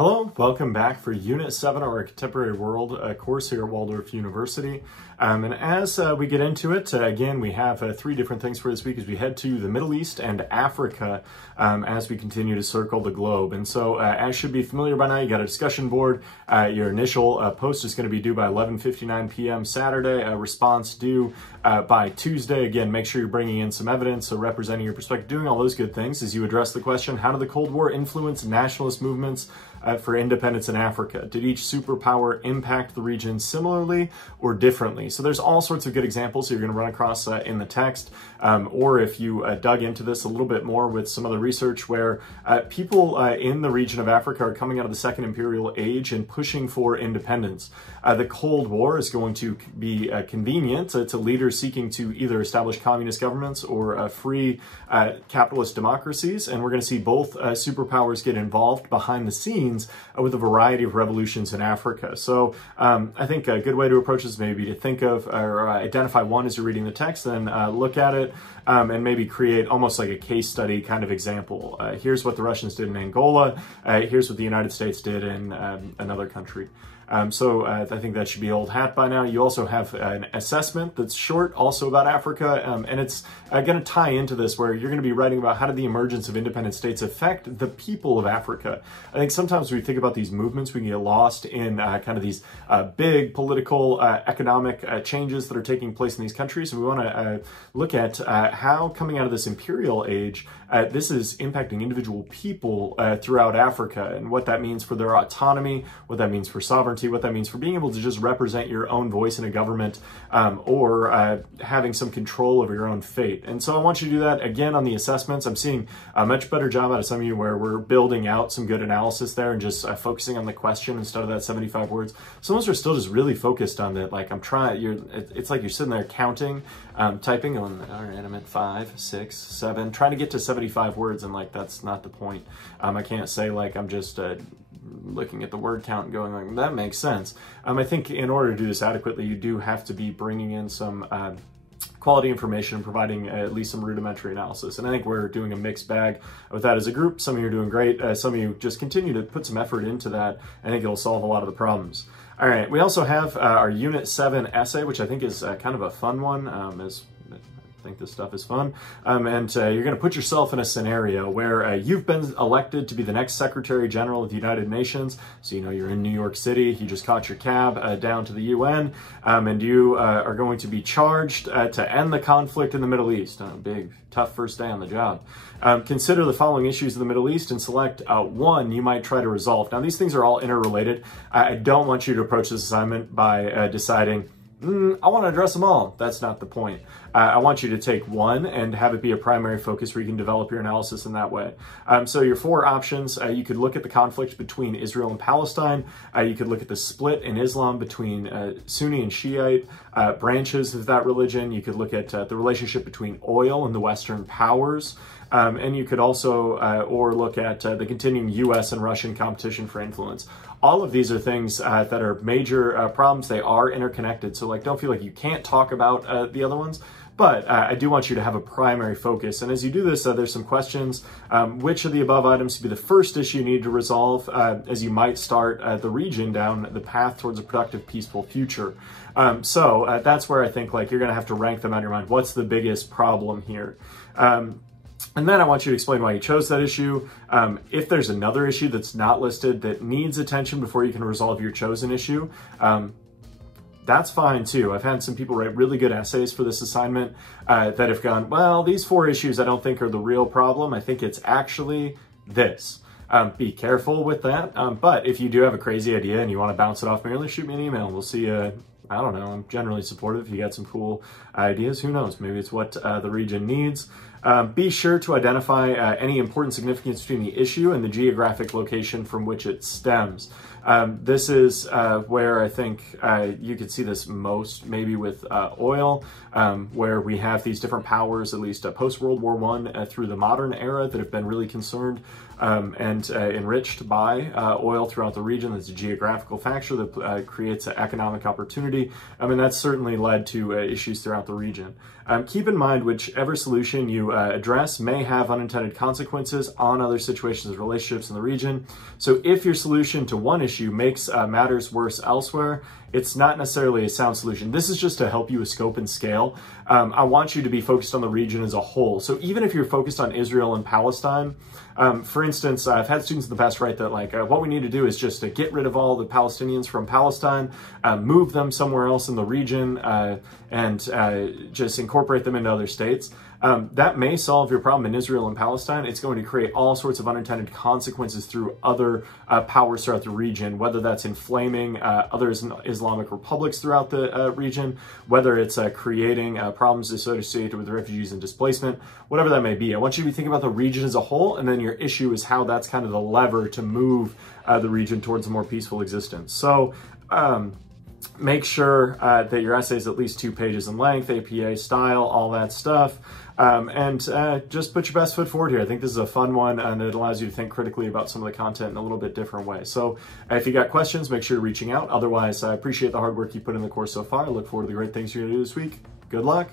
Hello, welcome back for Unit 7 of our Contemporary World course here at Waldorf University. And as we get into it, again, we have three different things for this week as we head to the Middle East and Africa as we continue to circle the globe. And so, as should be familiar by now, you got a discussion board. Your initial post is going to be due by 11:59 p.m. Saturday. Response due by Tuesday. Again, make sure you're bringing in some evidence, so representing your perspective, doing all those good things as you address the question, how did the Cold War influence nationalist movements for independence in Africa? Did each superpower impact the region similarly or differently? So there's all sorts of good examples you're going to run across in the text, or if you dug into this a little bit more with some other research where people in the region of Africa are coming out of the Second Imperial Age and pushing for independence. The Cold War is going to be convenient to leaders seeking to either establish communist governments or free capitalist democracies, and we're going to see both superpowers get involved behind the scenes with a variety of revolutions in Africa. So I think a good way to approach this may be to think of or identify one as you're reading the text, then look at it and maybe create almost like a case study kind of example. Here's what the Russians did in Angola. Here's what the United States did in another country. So I think that should be old hat by now. You also have an assessment that's short, also about Africa, and it's going to tie into this where you're going to be writing about how did the emergence of independent states affect the people of Africa. I think sometimes when we think about these movements, we can get lost in kind of these big political, economic changes that are taking place in these countries, and we want to look at how coming out of this imperial age, this is impacting individual people throughout Africa, and what that means for their autonomy, what that means for sovereignty, what that means for being able to just represent your own voice in a government, or having some control over your own fate. And so I want you to do that again on the assessments. I'm seeing a much better job out of some of you where we're building out some good analysis there and just focusing on the question instead of that 75 words. Some of us are still just really focused on that. Like I'm trying, it's like you're sitting there counting, typing on, all right, I'm at 5, 6, 7, trying to get to 75 words, and like that's not the point. I can't say like I'm just looking at the word count and going like, that makes sense. I think in order to do this adequately, you do have to be bringing in some quality information and providing at least some rudimentary analysis. And I think we're doing a mixed bag with that as a group. Some of you are doing great. Some of you just continue to put some effort into that. I think it'll solve a lot of the problems. All right, we also have our Unit 7 essay, which I think is kind of a fun one, I think this stuff is fun. And you're going to put yourself in a scenario where you've been elected to be the next Secretary General of the United Nations. So, you know, you're in New York City, you just caught your cab down to the UN, and you are going to be charged to end the conflict in the Middle East. Big, tough first day on the job. Consider the following issues in the Middle East and select one you might try to resolve. Now, these things are all interrelated. I don't want you to approach this assignment by deciding, I want to address them all. That's not the point. I want you to take one and have it be a primary focus where you can develop your analysis in that way. So your four options, you could look at the conflict between Israel and Palestine. You could look at the split in Islam between Sunni and Shiite branches of that religion. You could look at the relationship between oil and the Western powers. And you could also, or look at the continuing US and Russian competition for influence. All of these are things that are major problems. They are interconnected. So like, don't feel like you can't talk about the other ones. But I do want you to have a primary focus. And as you do this, there's some questions. Which of the above items would be the first issue you need to resolve as you might start the region down the path towards a productive, peaceful future? So that's where I think like you're going to have to rank them out in your mind. What's the biggest problem here? And then I want you to explain why you chose that issue. If there's another issue that's not listed that needs attention before you can resolve your chosen issue, that's fine too. I've had some people write really good essays for this assignment that have gone, well, these four issues I don't think are the real problem. I think it's actually this. Be careful with that. But if you do have a crazy idea and you want to bounce it off merely, shoot me an email. We'll see. I don't know. I'm generally supportive. If you got some cool ideas, who knows? Maybe it's what the region needs. Be sure to identify any important significance between the issue and the geographic location from which it stems. This is where I think you could see this most, maybe with oil, where we have these different powers, at least post-World War I through the modern era, that have been really concerned and enriched by oil throughout the region. That's a geographical factor that creates economic opportunity. And that's certainly led to issues throughout the region. Keep in mind, whichever solution you address may have unintended consequences on other situations and relationships in the region. So if your solution to one issue makes matters worse elsewhere, it's not necessarily a sound solution. This is just to help you with scope and scale. I want you to be focused on the region as a whole. So even if you're focused on Israel and Palestine, for instance, I've had students in the past write that what we need to do is just to get rid of all the Palestinians from Palestine, move them somewhere else in the region, and just incorporate them into other states. That may solve your problem in Israel and Palestine. It's going to create all sorts of unintended consequences through other powers throughout the region, whether that's inflaming other Islamic republics throughout the region, whether it's creating problems associated with refugees and displacement, whatever that may be. I want you to be thinking about the region as a whole, and then your issue is how that's kind of the lever to move the region towards a more peaceful existence. So make sure that your essay is at least 2 pages in length, APA style, all that stuff. And just put your best foot forward here. I think this is a fun one, and it allows you to think critically about some of the content in a little bit different way. So if you got questions, make sure you're reaching out. Otherwise, I appreciate the hard work you put in the course so far. I look forward to the great things you're going to do this week. Good luck.